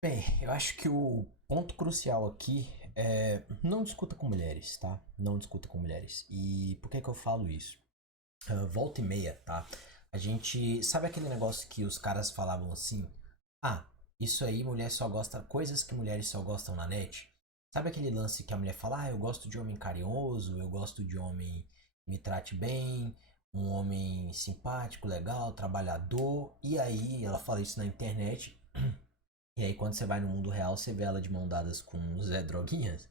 Bem, eu acho que o ponto crucial aqui é não discuta com mulheres, tá? Não discuta com mulheres. E por que que eu falo isso? Volta e meia, tá? A gente. Sabe aquele negócio que os caras falavam assim? Ah, isso aí mulher só gosta. Coisas que mulheres só gostam na net? Sabe aquele lance que a mulher fala, eu gosto de homem carinhoso, eu gosto de homem que me trate bem, um homem simpático, legal, trabalhador. E aí ela fala isso na internet. E aí quando você vai no mundo real, você vê ela de mão dadas com o Zé Droguinhas.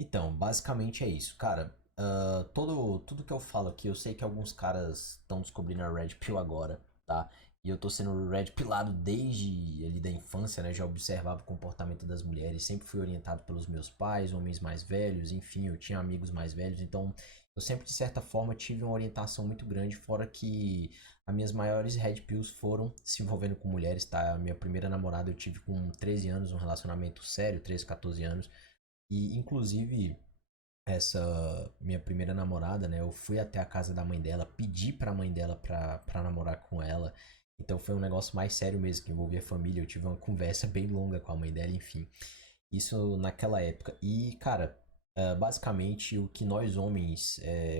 Então, basicamente é isso, cara. Tudo que eu falo aqui, eu sei que alguns caras estão descobrindo a Red Pill agora, tá? E eu tô sendo Red Pillado desde ali da infância, né? Já observava o comportamento das mulheres, sempre fui orientado pelos meus pais, homens mais velhos, enfim, eu tinha amigos mais velhos, então eu sempre, de certa forma, tive uma orientação muito grande, fora que as minhas maiores Red Pills foram se envolvendo com mulheres, tá? A minha primeira namorada eu tive com 13 anos, um relacionamento sério, 13, 14 anos. E inclusive essa minha primeira namorada, né? Eu fui até a casa da mãe dela, pedi pra mãe dela pra namorar com ela. Então foi um negócio mais sério mesmo, que envolvia a família. Eu tive uma conversa bem longa com a mãe dela, enfim. Isso naquela época. E, cara, basicamente o que nós homens,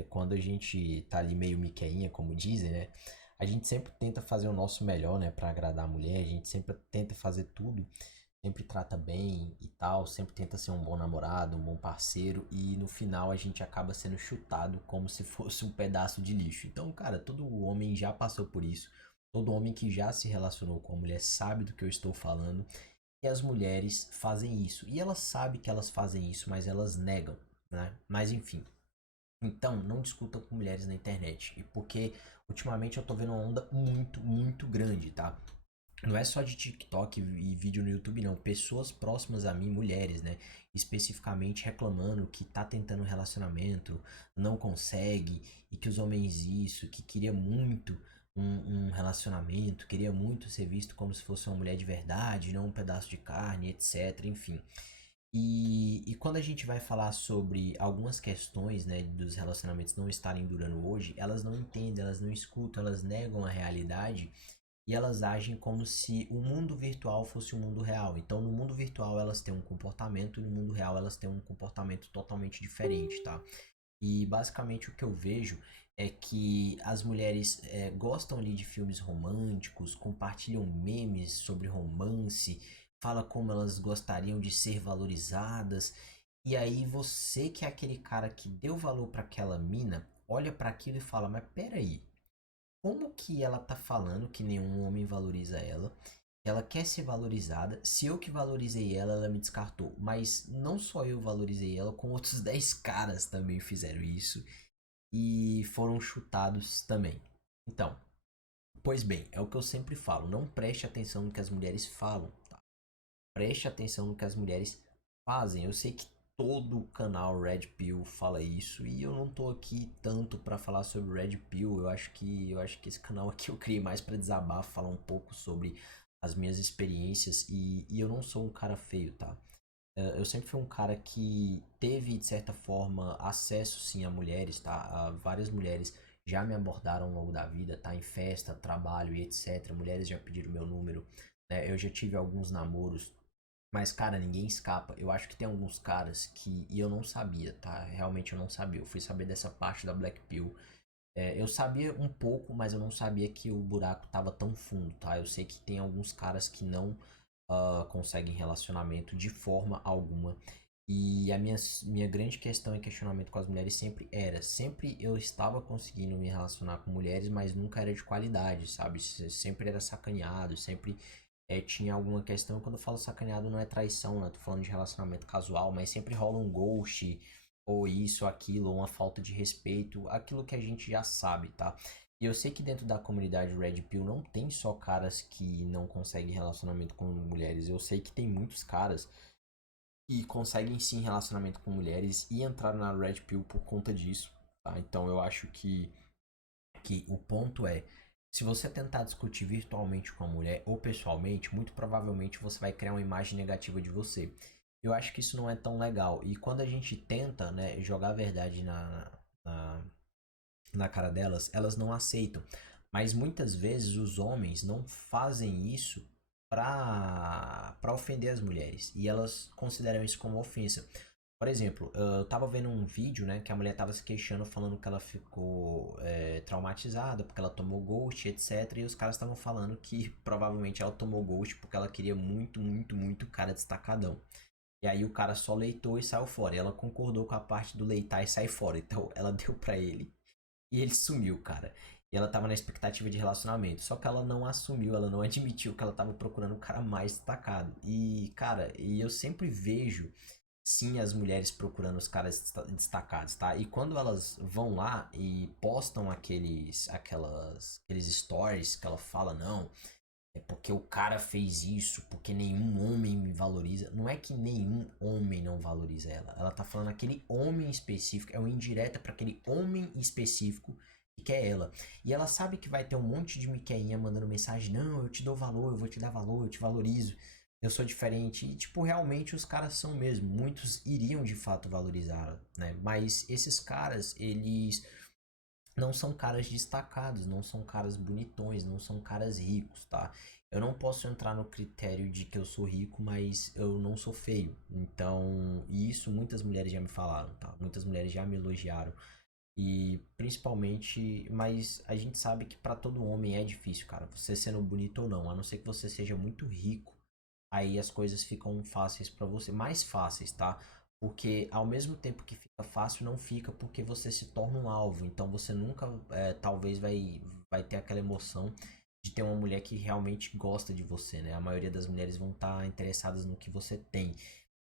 quando a gente tá ali meio miqueinha, como dizem, né? A gente sempre tenta fazer o nosso melhor, né, pra agradar a mulher. A gente sempre tenta fazer tudo, sempre trata bem e tal, sempre tenta ser um bom namorado, um bom parceiro, e no final a gente acaba sendo chutado como se fosse um pedaço de lixo. Então, cara, todo homem já passou por isso. Todo homem que já se relacionou com a mulher sabe do que eu estou falando. E as mulheres fazem isso. E elas sabem que elas fazem isso, mas elas negam, né? Mas enfim. Então, não discutam com mulheres na internet. E porque ultimamente eu tô vendo uma onda muito, muito grande, tá? Não é só de TikTok e vídeo no YouTube, não. Pessoas próximas a mim, mulheres, né? Especificamente reclamando que tá tentando um relacionamento, não consegue, e que os homens isso, que queria muito um relacionamento, queria muito ser visto como se fosse uma mulher de verdade, não um pedaço de carne, etc. Enfim. E quando a gente vai falar sobre algumas questões, né, dos relacionamentos não estarem durando hoje, elas não entendem, elas não escutam, elas negam a realidade e elas agem como se o mundo virtual fosse o mundo real. Então, no mundo virtual elas têm um comportamento e no mundo real elas têm um comportamento totalmente diferente, tá? E basicamente o que eu vejo é que as mulheres gostam ali de filmes românticos, compartilham memes sobre romance, fala como elas gostariam de ser valorizadas. E aí você que é aquele cara que deu valor para aquela mina, olha para aquilo e fala: "Mas peraí, como que ela tá falando que nenhum homem valoriza ela? Ela quer ser valorizada. Se eu que valorizei ela, ela me descartou. Mas não só eu valorizei ela, com outros 10 caras também fizeram isso e foram chutados também. Então, pois bem, é o que eu sempre falo. Não preste atenção no que as mulheres falam, tá? Preste atenção no que as mulheres fazem. Eu sei que todo o canal Red Pill fala isso e eu não tô aqui tanto para falar sobre Red Pill. Eu acho que esse canal aqui eu criei mais para desabafar, falar um pouco sobre as minhas experiências e eu não sou um cara feio, tá? Eu sempre fui um cara que teve, de certa forma, acesso sim a mulheres, tá? Várias mulheres já me abordaram ao longo da vida, tá? Em festa, trabalho e etc. Mulheres já pediram meu número, né? Eu já tive alguns namoros, mas, cara, ninguém escapa. Eu acho que tem alguns caras que. E eu não sabia, tá? Realmente eu não sabia. Eu fui saber dessa parte da Black Pill. Eu sabia um pouco, mas eu não sabia que o buraco tava tão fundo, tá? Eu sei que tem alguns caras que não conseguem relacionamento de forma alguma. E a minha grande questão e questionamento com as mulheres sempre era: sempre eu estava conseguindo me relacionar com mulheres, mas nunca era de qualidade, sabe? Sempre era sacaneado, sempre tinha alguma questão. Quando eu falo sacaneado, não é traição, né? Tô falando de relacionamento casual, mas sempre rola um ghost, ou isso, aquilo, ou uma falta de respeito, aquilo que a gente já sabe, tá? E eu sei que dentro da comunidade Red Pill não tem só caras que não conseguem relacionamento com mulheres. Eu sei que tem muitos caras que conseguem sim relacionamento com mulheres e entrar na Red Pill por conta disso, tá? Então eu acho que o ponto é, se você tentar discutir virtualmente com a mulher ou pessoalmente, muito provavelmente você vai criar uma imagem negativa de você. Eu acho que isso não é tão legal. E quando a gente tenta, né, jogar a verdade na, na cara delas, elas não aceitam. Mas muitas vezes os homens não fazem isso pra para ofender as mulheres. E elas consideram isso como ofensa. Por exemplo, eu tava vendo um vídeo, né, que a mulher tava se queixando, falando que ela ficou traumatizada porque ela tomou Ghost, etc. E os caras estavam falando que provavelmente ela tomou Ghost porque ela queria muito, muito, muito cara destacadão. E aí o cara só leitou e saiu fora. E ela concordou com a parte do leitar e sair fora. Então ela deu pra ele e ele sumiu, cara. E ela tava na expectativa de relacionamento. Só que ela não assumiu, ela não admitiu que ela tava procurando o cara mais destacado. E, cara, e eu sempre vejo, sim, as mulheres procurando os caras destacados, tá? E quando elas vão lá e postam aqueles stories que ela fala, não, é porque o cara fez isso, porque nenhum homem me valoriza. Não é que nenhum homem não valoriza ela. Ela tá falando aquele homem específico, é uma indireta para aquele homem específico que quer ela. E ela sabe que vai ter um monte de miqueinha mandando mensagem: não, eu te dou valor, eu vou te dar valor, eu te valorizo, eu sou diferente. E, tipo, realmente os caras são mesmo. Muitos iriam de fato valorizá-la, né? Mas esses caras, eles não são caras destacados, não são caras bonitões, não são caras ricos, tá? Eu não posso entrar no critério de que eu sou rico, mas eu não sou feio. Então, e isso muitas mulheres já me falaram, tá? Muitas mulheres já me elogiaram. E principalmente, mas a gente sabe que pra todo homem é difícil, cara, você sendo bonito ou não, a não ser que você seja muito rico, aí as coisas ficam fáceis pra você, mais fáceis, tá? Porque ao mesmo tempo que fica fácil, não fica porque você se torna um alvo. Então você nunca, talvez, vai ter aquela emoção de ter uma mulher que realmente gosta de você, né? A maioria das mulheres vão estar interessadas no que você tem.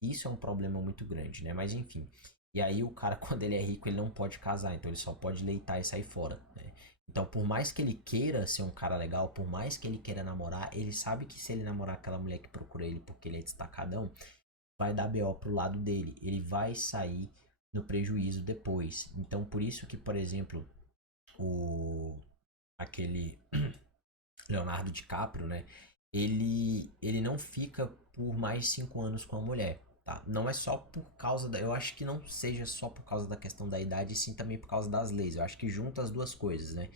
Isso é um problema muito grande, né? Mas enfim. E aí o cara, quando ele é rico, ele não pode casar, então ele só pode leitar e sair fora, né? Então, por mais que ele queira ser um cara legal, por mais que ele queira namorar, ele sabe que se ele namorar aquela mulher que procura ele porque ele é destacadão, vai dar BO pro lado dele. Ele vai sair no prejuízo depois. Então, por isso que, por exemplo, o aquele Leonardo DiCaprio, né? Ele não fica por mais 5 anos com a mulher, tá? Não é só por causa da. Eu acho que não seja só por causa da questão da idade, e sim também por causa das leis. Eu acho que junta as duas coisas, né?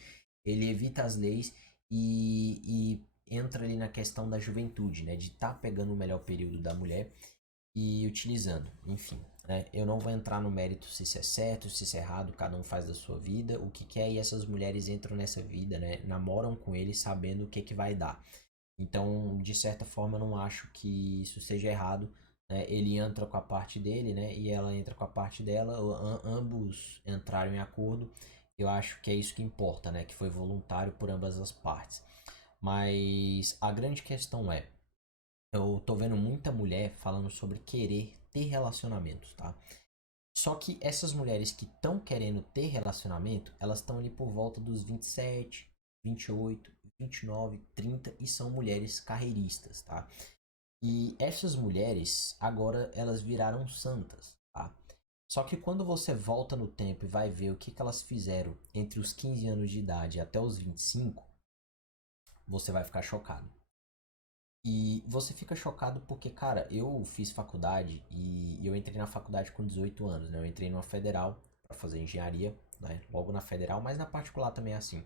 Ele evita as leis e entra ali na questão da juventude, né? De estar pegando o melhor período da mulher e utilizando, enfim, né? Eu não vou entrar no mérito se isso é certo, se isso é errado, cada um faz da sua vida, o que quer, e essas mulheres entram nessa vida, né? Namoram com ele sabendo o que que vai dar. Então, de certa forma, eu não acho que isso seja errado, né? Ele entra com a parte dele, né? E ela entra com a parte dela, ambos entraram em acordo. Eu acho que é isso que importa, né? Que foi voluntário por ambas as partes. Mas a grande questão é, eu tô vendo muita mulher falando sobre querer ter relacionamentos, tá? Só que essas mulheres que estão querendo ter relacionamento, elas estão ali por volta dos 27, 28, 29, 30 e são mulheres carreiristas, tá? E essas mulheres agora elas viraram santas, tá? Só que quando você volta no tempo e vai ver o que elas fizeram entre os 15 anos de idade até os 25, você vai ficar chocado. E você fica chocado porque, cara, eu fiz faculdade e eu entrei na faculdade com 18 anos, né? Eu entrei numa federal para fazer engenharia, né? Logo na federal, mas na particular também é assim.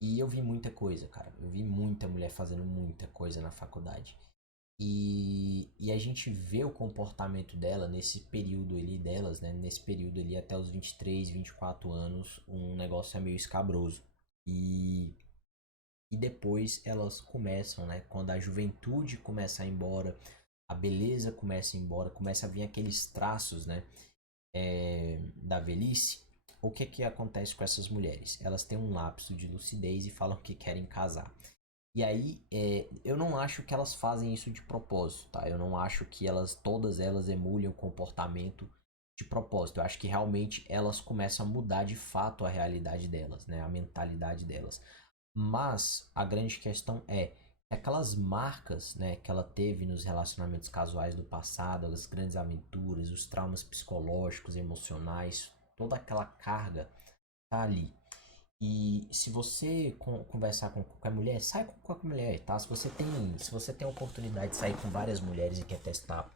E eu vi muita coisa, cara. Eu vi muita mulher fazendo muita coisa na faculdade. E a gente vê o comportamento dela nesse período ali delas, né? Nesse período ali até os 23, 24 anos, um negócio é meio escabroso. E e depois elas começam, né? Quando a juventude começa a ir embora, a beleza começa a ir embora, começa a vir aqueles traços, né? Da velhice. O que que acontece com essas mulheres? Elas têm um lapso de lucidez e falam que querem casar. E aí, eu não acho que elas fazem isso de propósito, tá? Eu não acho que todas elas emulem o comportamento de propósito. Eu acho que realmente elas começam a mudar de fato a realidade delas, né? A mentalidade delas. Mas a grande questão é aquelas marcas, né, que ela teve nos relacionamentos casuais do passado, as grandes aventuras, os traumas psicológicos, emocionais, toda aquela carga tá ali. E se você conversar com qualquer mulher, sai com qualquer mulher, tá? Se você tem a oportunidade de sair com várias mulheres e quer testar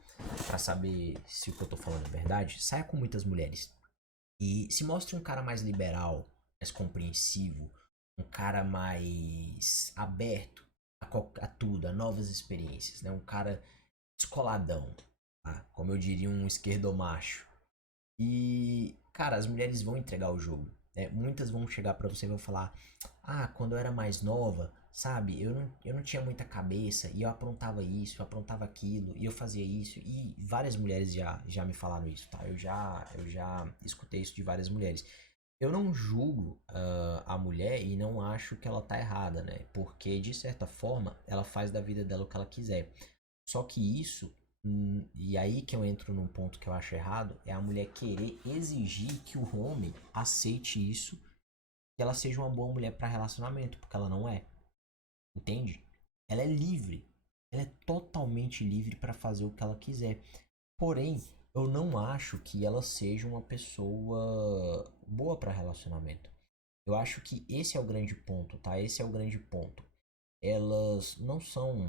pra saber se o que eu tô falando é verdade, saia com muitas mulheres. E se mostre um cara mais liberal, mais compreensivo, um cara mais aberto a tudo, a novas experiências, né? Um cara descoladão, tá? Como eu diria, um esquerdomacho. E, cara, as mulheres vão entregar o jogo, né? Muitas vão chegar pra você e vão falar: Ah, quando eu era mais nova, sabe, eu não tinha muita cabeça e eu aprontava isso, eu aprontava aquilo e eu fazia isso. E várias mulheres já me falaram isso, tá? Eu já escutei isso de várias mulheres. Eu não julgo a mulher e não acho que ela tá errada, né? Porque, de certa forma, ela faz da vida dela o que ela quiser. Só que isso, e aí que eu entro num ponto que eu acho errado, é a mulher querer exigir que o homem aceite isso, que ela seja uma boa mulher para relacionamento, porque ela não é, entende? Ela é livre, ela é totalmente livre para fazer o que ela quiser. Porém, eu não acho que ela seja uma pessoa boa para relacionamento. Eu acho que esse é o grande ponto, tá? Esse é o grande ponto. Elas não são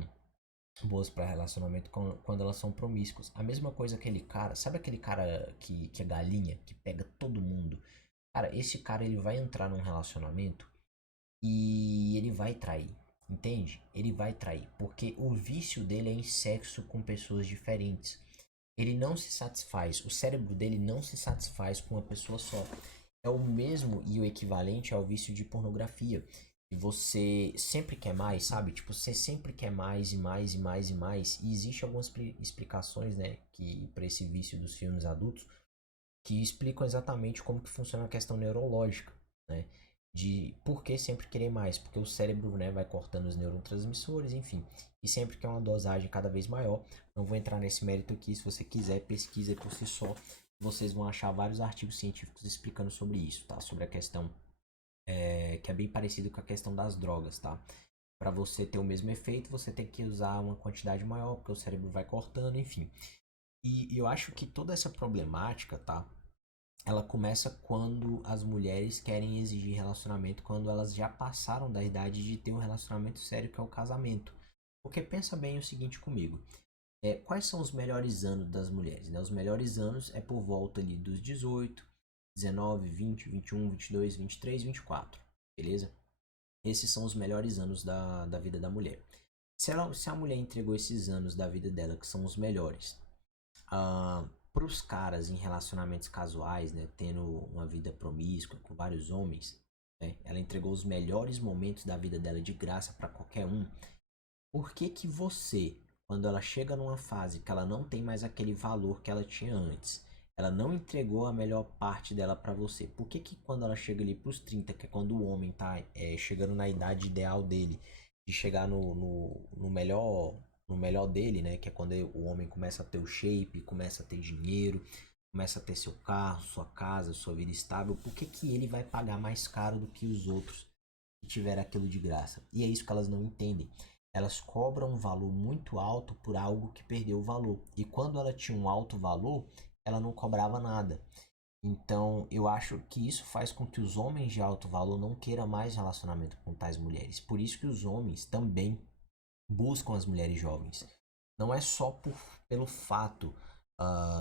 boas para relacionamento quando elas são promíscuas. A mesma coisa aquele cara, sabe aquele cara que é galinha, que pega todo mundo? Cara, esse cara ele vai entrar num relacionamento e ele vai trair, entende? Ele vai trair, porque o vício dele é em sexo com pessoas diferentes. Ele não se satisfaz, o cérebro dele não se satisfaz com uma pessoa só. É o mesmo e o equivalente ao vício de pornografia. E você sempre quer mais, sabe? Tipo, você sempre quer mais e mais e mais e mais. E existe algumas explicações, né, que para esse vício dos filmes adultos, que explicam exatamente como que funciona a questão neurológica, né? De por que sempre querer mais, porque o cérebro, né, vai cortando os neurotransmissores, enfim, e sempre quer uma dosagem cada vez maior. Não vou entrar nesse mérito aqui, se você quiser, pesquisa por si só. Vocês vão achar vários artigos científicos explicando sobre isso, tá? Sobre a questão que é bem parecido com a questão das drogas, tá? Para você ter o mesmo efeito, você tem que usar uma quantidade maior, porque o cérebro vai cortando, enfim. E eu acho que toda essa problemática, tá? Ela começa quando as mulheres querem exigir relacionamento quando elas já passaram da idade de ter um relacionamento sério, que é o casamento. Porque pensa bem o seguinte comigo. Quais são os melhores anos das mulheres, né? Os melhores anos é por volta ali dos 18, 19, 20, 21, 22, 23, 24. Beleza? Esses são os melhores anos da vida da mulher. Se a mulher entregou esses anos da vida dela, que são os melhores, para os caras em relacionamentos casuais, né, tendo uma vida promíscua com vários homens, né, ela entregou os melhores momentos da vida dela de graça para qualquer um. Por que que você, quando ela chega numa fase que ela não tem mais aquele valor que ela tinha antes, ela não entregou a melhor parte dela para você? Por que que quando ela chega ali pros 30, que é quando o homem tá chegando na idade ideal dele, de chegar no melhor dele, né? Que é quando o homem começa a ter o shape, começa a ter dinheiro, começa a ter seu carro, sua casa, sua vida estável. Por que que ele vai pagar mais caro do que os outros que tiveram aquilo de graça? E é isso que elas não entendem. Elas cobram um valor muito alto por algo que perdeu o valor. E quando ela tinha um alto valor, ela não cobrava nada. Então, eu acho que isso faz com que os homens de alto valor não queiram mais relacionamento com tais mulheres. Por isso que os homens também buscam as mulheres jovens. Não é só pelo fato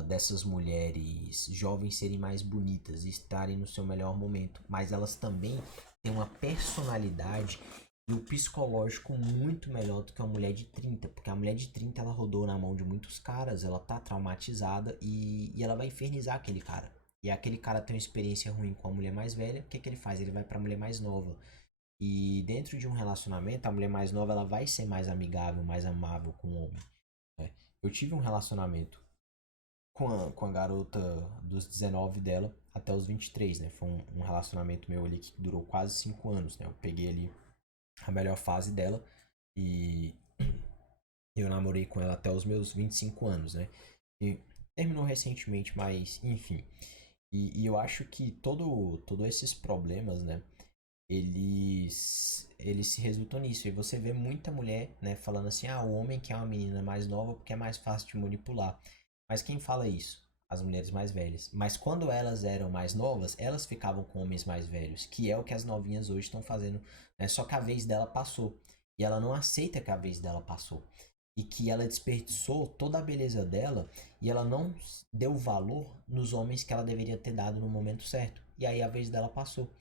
dessas mulheres jovens serem mais bonitas e estarem no seu melhor momento, mas elas também têm uma personalidade e um psicológico muito melhor do que uma mulher de 30, porque a mulher de 30 ela rodou na mão de muitos caras, ela tá traumatizada e ela vai infernizar aquele cara. E aquele cara tem uma experiência ruim com a mulher mais velha, o que que ele faz? Ele vai pra mulher mais nova. E dentro de um relacionamento, a mulher mais nova ela vai ser mais amigável, mais amável com o homem, né? Eu tive um relacionamento com a garota dos 19 dela até os 23, né? Foi um relacionamento meu ali que durou quase 5 anos, né? Eu peguei ali a melhor fase dela e eu namorei com ela até os meus 25 anos, né? E terminou recentemente, mas enfim. E eu acho que todos esses problemas, né? Eles se resultam nisso. E você vê muita mulher, né, falando assim: ah, o homem quer uma menina mais nova porque é mais fácil de manipular. Mas quem fala isso? As mulheres mais velhas. Mas quando elas eram mais novas, elas ficavam com homens mais velhos, que é o que as novinhas hoje estão fazendo, né? Só que a vez dela passou. E ela não aceita que a vez dela passou. E que ela desperdiçou toda a beleza dela e ela não deu valor nos homens que ela deveria ter dado no momento certo. E aí a vez dela passou.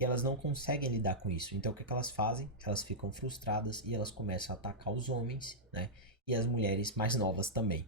E elas não conseguem lidar com isso. Então o que, que elas fazem? Elas ficam frustradas e elas começam a atacar os homens, né? e as mulheres mais novas também.